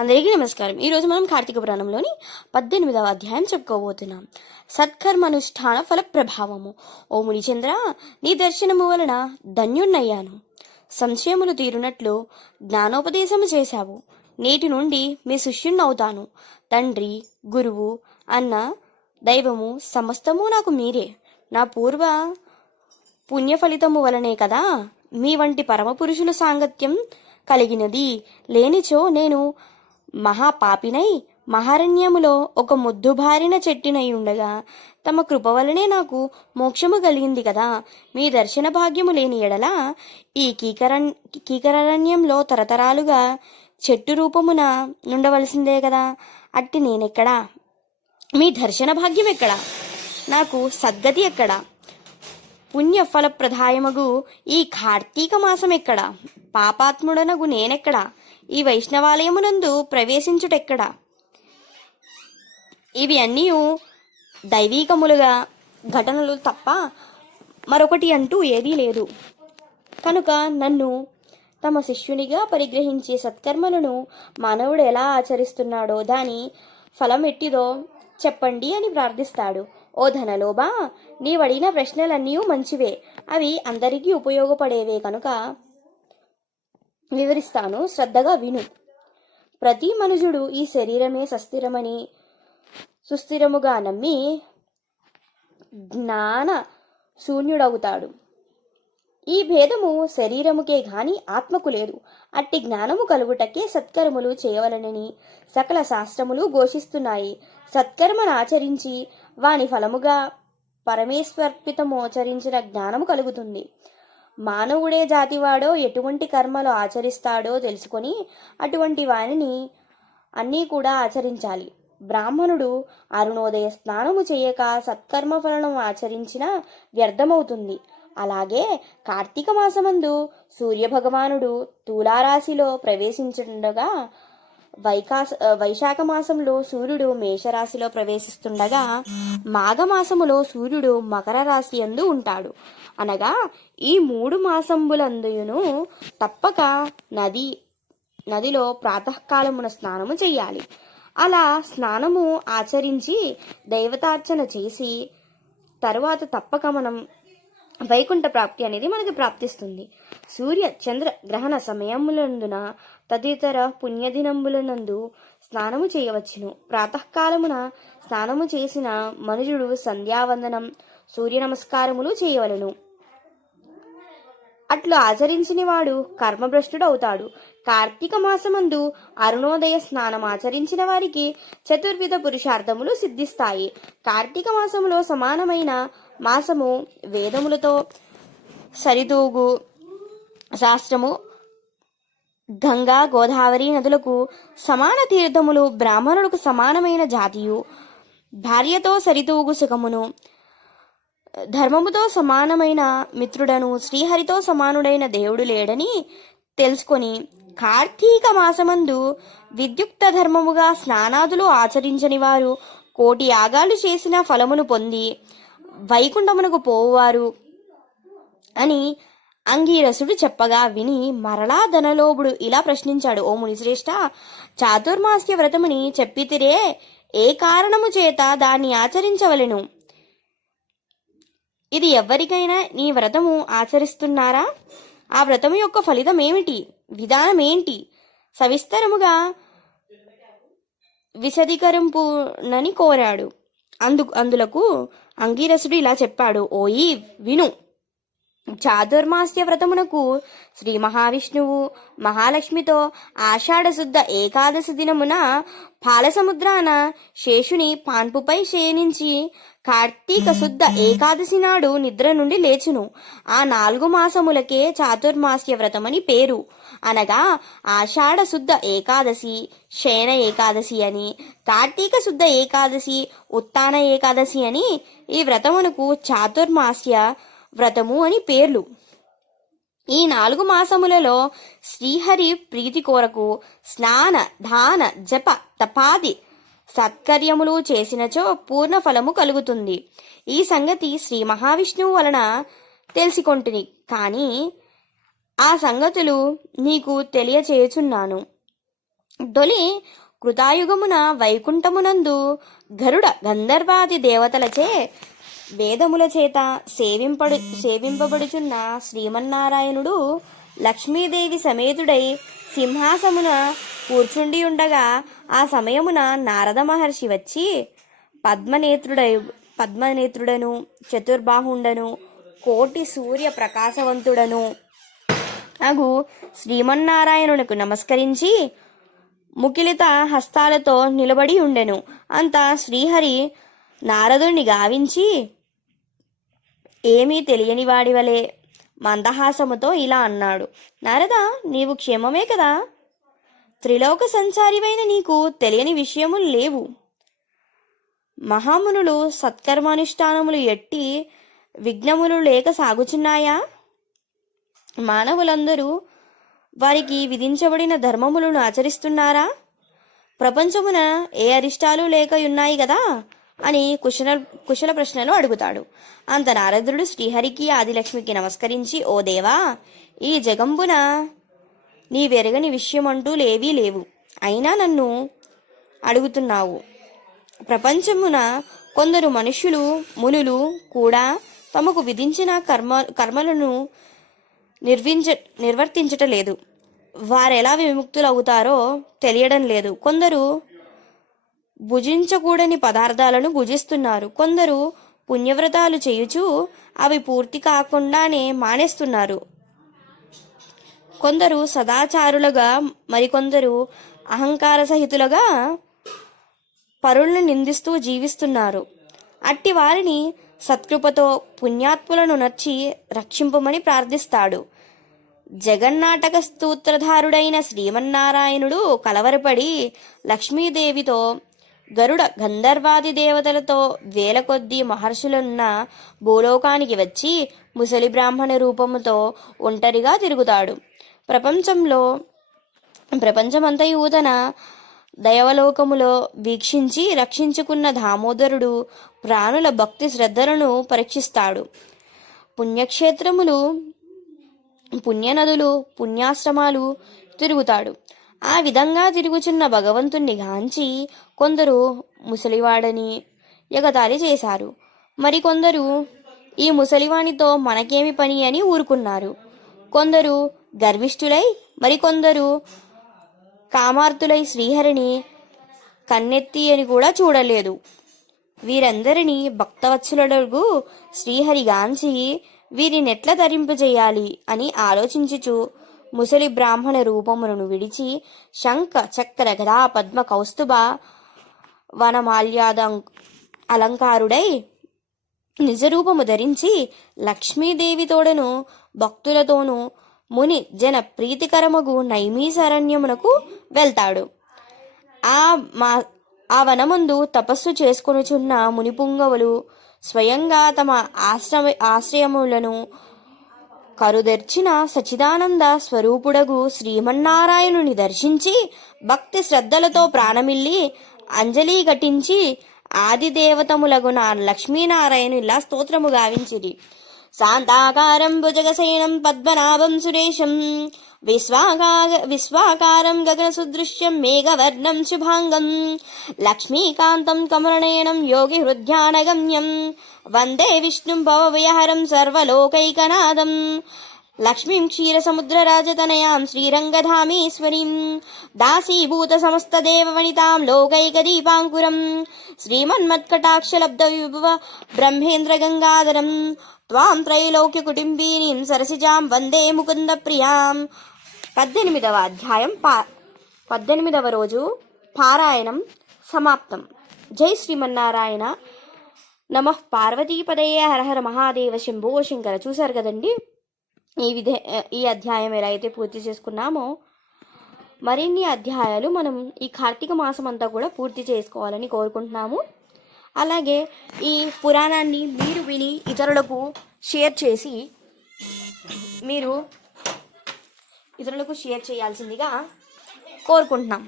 అందరికీ నమస్కారం. ఈరోజు మనం కార్తీక పురాణంలోని 18వ అధ్యాయం చెప్పుకోబోతున్నాం. సత్కర్మానుష్ఠాన ఫల ప్రభావము. ఓ మునిచంద్ర, నీ దర్శనము వలన ధన్యుణ్ణయ్యాను. సంశయములు తీరునట్లు జ్ఞానోపదేశము చేశావు. నేటి నుండి మీ శిష్యుణ్ణవుతాను. తండ్రి, గురువు, అన్న, దైవము సమస్తము నాకు మీరే. నా పూర్వ పుణ్య ఫలితము వలనే కదా మీ వంటి పరమపురుషుల సాంగత్యం కలిగినది. లేనిచో నేను మహాపాపినై మహారణ్యములో ఒక ముద్దుబారిన చెట్టినై ఉండగా తమ కృప వలనే నాకు మోక్షము కలిగింది కదా. మీ దర్శన భాగ్యము లేని ఎడల ఈ కీకరణ్యంలో తరతరాలుగా చెట్టు రూపమున ఉండవలసిందే కదా. అట్టి నేనెక్కడా? మీ దర్శన భాగ్యం ఎక్కడా? నాకు సద్గతి ఎక్కడా? పుణ్యఫలప్రదాయమగు ఈ కార్తీక మాసం ఎక్కడా? పాపాత్ముడనగు నేనెక్కడా? ఈ వైష్ణవాలయమునందు ప్రవేశించుటెక్కడా? ఇవి అన్నీ దైవీకములుగా ఘటనలు తప్ప మరొకటి అంటూ ఏదీ లేదు. కనుక నన్ను తమ శిష్యునిగా పరిగ్రహించే సత్కర్మలను మానవుడు ఎలా ఆచరిస్తున్నాడో దాని ఫలం ఎట్టిదో చెప్పండి అని ప్రార్థిస్తాడు. ఓ ధనలోబా, నీవడిగిన ప్రశ్నలన్నీ మంచివే. అవి అందరికీ ఉపయోగపడేవే కనుక వివరిస్తాను, శ్రద్ధగా విను. ప్రతి మనుజుడు ఈ శరీరమే సస్థిరమని సుస్థిరముగా నమ్మి జ్ఞాన శూన్యుడవుతాడు. ఈ భేదము శరీరముకే గాని ఆత్మకు లేదు. అట్టి జ్ఞానము కలుగుటకే సత్కర్మలు చేయవలనని సకల శాస్త్రములు ఘోషిస్తున్నాయి. సత్కర్మను ఆచరించి వాని ఫలముగా పరమేశ్వర్పితము ఆచరించిన జ్ఞానము కలుగుతుంది. మానవుడే జాతివాడో ఎటువంటి కర్మలు ఆచరిస్తాడో తెలుసుకొని అటువంటి వానిని అన్నీ కూడా ఆచరించాలి. బ్రాహ్మణుడు అరుణోదయ స్నానము చేయక సత్కర్మ ఫలం ఆచరించిన వ్యర్థమవుతుంది. అలాగే కార్తీక మాసమందు సూర్యభగవానుడు తులారాశిలో ప్రవేశించుండగా వైశాఖ మాసంలో సూర్యుడు మేషరాశిలో ప్రవేశిస్తుండగా మాఘమాసములో సూర్యుడు మకర రాశి యందు ఉంటాడు. అనగా ఈ 3 మాసంబులందును తప్పక నదిలో ప్రాతకాలమున స్నానము చెయ్యాలి. అలా స్నానము ఆచరించి దైవతార్చన చేసి తరువాత తప్పక మనం వైకుంఠ ప్రాప్తి అనేది మనకి ప్రాప్తిస్తుంది. సూర్య చంద్ర గ్రహణ సమయములందున తదితర పుణ్యదినంబులనందు స్నానము చేయవచ్చును. ప్రాతకాలమున స్నానము చేసిన మనుజుడు సంధ్యావందనం, సూర్య నమస్కారములు చేయవలను. అట్లు ఆచరించిన వాడు కర్మభ్రష్టుడు అవుతాడు. కార్తీక మాసమందు అరుణోదయ స్నానం ఆచరించిన వారికి చతుర్విధ పురుషార్థములు సిద్ధిస్తాయి. కార్తీక మాసములో సమానమైన మాసము వేదములతో సరితూగు శాస్త్రము, గంగా గోదావరి నదులకు సమాన తీర్థములు, బ్రాహ్మణులకు సమానమైన జాతియు, భార్యతో సరితూగు సుఖమును, ధర్మముతో సమానమైన మిత్రుడను, శ్రీహరితో సమానుడైన దేవుడు లేడని తెలుసుకొని కార్తీక మాసమందు విద్యుక్త ధర్మముగా స్నానాదులు ఆచరించని వారు కోటి యాగాలు చేసిన ఫలమును పొంది వైకుంఠమునకు పోవువారు అని అంగీరసుడు చెప్పగా విని మరలా ధనలోభుడు ఇలా ప్రశ్నించాడు. ఓ మునిశ్రేష్ఠ, చాతుర్మాస్య వ్రతముని చెప్పితిరే, ఏ కారణము చేత దాన్ని ఆచరించవలెను? ఇది ఎవ్వరికైనా నీ వ్రతము ఆచరిస్తున్నారా? ఆ వ్రతము యొక్క ఫలితం ఏమిటి? విధానం ఏంటి? సవిస్తరముగా విశదీకరింపునని కోరాడు. అందులకు అంగీరసుడు ఇలా చెప్పాడు. ఓయి విను. చాతుర్మాస్య వ్రతమునకు శ్రీ మహావిష్ణువు మహాలక్ష్మితో ఆషాఢశుద్ధ ఏకాదశి దినమున పాలసముద్రాన శేషుని పాన్పుపై శయనించి కార్తీక శుద్ధ ఏకాదశి నాడు నిద్ర నుండి లేచును. ఆ 4 మాసములకే చాతుర్మాస్య వ్రతమని పేరు. అనగా ఆషాఢ శుద్ధ ఏకాదశి శయన ఏకాదశి అని, కార్తీక శుద్ధ ఏకాదశి ఉత్తాన ఏకాదశి అని ఈ వ్రతమునకు చాతుర్మాస్య వ్రతము అని పేర్లు. ఈ 4 మాసములలో శ్రీహరి ప్రీతి కొరకు స్నాన దాన జప తపాది సత్కర్యములు చేసినచో పూర్ణ ఫలము కలుగుతుంది. ఈ సంగతి శ్రీ మహావిష్ణువు వలన తెలిసికొంటిని, కానీ ఆ సంగతులు నీకు తెలియచేయుచున్నాను. తొలి కృతాయుగమున వైకుంఠమునందు గరుడ గంధర్వాది దేవతలచే వేదముల చేత సేవింపబడుచున్న శ్రీమన్నారాయణుడు లక్ష్మీదేవి సమేతుడై సింహాసమున కూర్చుండి ఉండగా ఆ సమయమున నారద మహర్షి వచ్చి పద్మనేత్రుడను చతుర్బాహుండను కోటి సూర్య ప్రకాశవంతుడను అగు శ్రీమన్నారాయణునకు నమస్కరించి ముకిలిత హస్తాలతో నిలబడి ఉండెను. అంతా శ్రీహరి నారదుని గావించి ఏమీ తెలియని వాడివలే మందహాసముతో ఇలా అన్నాడు. నారద, నీవు క్షేమమే కదా? త్రిలోక సంచారివైన నీకు తెలియని విషయములు లేవు. మహామునులు సత్కర్మానుష్ఠానములు ఎట్టి విఘ్నములు లేక సాగుచున్నాయా? మానవులందరూ వారికి విధించబడిన ధర్మములను ఆచరిస్తున్నారా? ప్రపంచమున ఏ అరిష్టాలు లేక ఉన్నాయి కదా అని కుశల ప్రశ్నలు అడుగుతాడు. అంత నారదుడు శ్రీహరికి ఆదిలక్ష్మికి నమస్కరించి, ఓ దేవా, ఈ జగంబున నీవెరగని విషయమంటూ లేవీ లేవు. అయినా నన్ను అడుగుతున్నావు. ప్రపంచమున కొందరు మనుష్యులు మునులు కూడా తమకు విధించిన కర్మలను నిర్వర్తించటలేదు. వారెలా విముక్తులవుతారో తెలియడం లేదు. కొందరు భుజించకూడని పదార్థాలను భుజిస్తున్నారు. కొందరు పుణ్యవ్రతాలు చేయుచు అవి పూర్తి కాకుండానే మానేస్తున్నారు. కొందరు సదాచారులుగా, మరికొందరు అహంకార సహితులుగా పరులను నిందిస్తూ జీవిస్తున్నారు. అట్టి వారిని సత్కృపతో పుణ్యాత్ములను నర్చి రక్షింపమని ప్రార్థిస్తాడు. జగన్నాటక స్తోత్రధారుడైన శ్రీమన్నారాయణుడు కలవరపడి లక్ష్మీదేవితో, గరుడ గంధర్వాది దేవతలతో వేల కొద్దీ మహర్షులున్న భూలోకానికి వచ్చి ముసలి బ్రాహ్మణ రూపముతో ఒంటరిగా తిరుగుతాడు. ప్రపంచమంతయు తన దైవలోకములో వీక్షించి రక్షించుకున్న దామోదరుడు ప్రాణుల భక్తి శ్రద్ధలను పరీక్షిస్తాడు. పుణ్యక్షేత్రములు, పుణ్యనదులు, పుణ్యాశ్రమాలు తిరుగుతాడు. ఆ విధంగా తిరుగుచున్న భగవంతుణ్ణి గాంచి కొందరు ముసలివాడని ఎగతాళి చేశారు. మరికొందరు ఈ ముసలివానితో మనకేమి పని అని ఊరుకున్నారు. కొందరు గర్విష్ఠులై, మరికొందరు కామార్తులై శ్రీహరిని కన్నెత్తి అని కూడా చూడలేదు. వీరందరినీ భక్తవత్సలుడు శ్రీహరిగాంచి వీరినెట్ల తరింపజేయాలి అని ఆలోచించుచు ముసలి బ్రాహ్మణ రూపములను విడిచి శంఖ చక్ర గదా పద్మ కౌస్తుభ వనమాల్యాద అలంకారుడై నిజరూపము ధరించి లక్ష్మీదేవితోడను భక్తులతోనూ ముని జన ప్రీతికరమగు నైమీసారణ్యమునకు వెళ్తాడు. ఆ వనమందు తపస్సు చేసుకొనుచున్న మునిపుంగవులు స్వయంగా తమ ఆశ్రయములను కరుదెర్చిన సచిదానంద స్వరూపుడగు శ్రీమన్నారాయణుని దర్శించి భక్తి శ్రద్ధలతో ప్రాణమిల్లి అంజలి ఘటించి ఆదిదేవతములగున లక్ష్మీనారాయణ ఇలా స్తోత్రము గావించిరి. శాంతాకారం భుజగశయనం పద్మనాభం సురేశం విశ్వాకారం గగనసుదృశ్యం మేఘవర్ణం శుభాంగం లక్ష్మీకాంతం కమలనయనం యోగి హృద్యానగమ్యం వందే విష్ణుం భవభయహరం సర్వలోకైకనాథం లక్ష్మీం క్షీరసముద్రరాజతనయాం శ్రీరంగధామేశ్వరీం దాసీభూత సమస్తదేవవనితాం లోకైకదీపాంకురం శ్రీమన్మత్కటాక్షలబ్ధ విభవ బ్రహ్మేంద్ర గంగాధరం త్వాం త్రైలోక్య కుటుంబినీం సరసిజాం వందే ముకుంద ప్రియాం. 18వ అధ్యాయం 18వ రోజు పారాయణం సమాప్తం. జై శ్రీమన్నారాయణ. నమః పార్వతీపదయే హర హర మహాదేవ శంభో శంకర. చూశారు కదండి ఈ అధ్యాయం ఎలా అయితే పూర్తి చేసుకున్నామో మరిన్ని అధ్యాయాలు మనం ఈ కార్తీక మాసం అంతా కూడా పూర్తి చేసుకోవాలని కోరుకుంటున్నాము. అలాగే ఈ పురాణాన్ని మీరు విని ఇతరులకు షేర్ చేసి మీరు ఇతరులకు షేర్ చేయాల్సిందిగా కోరుకుంటున్నాం.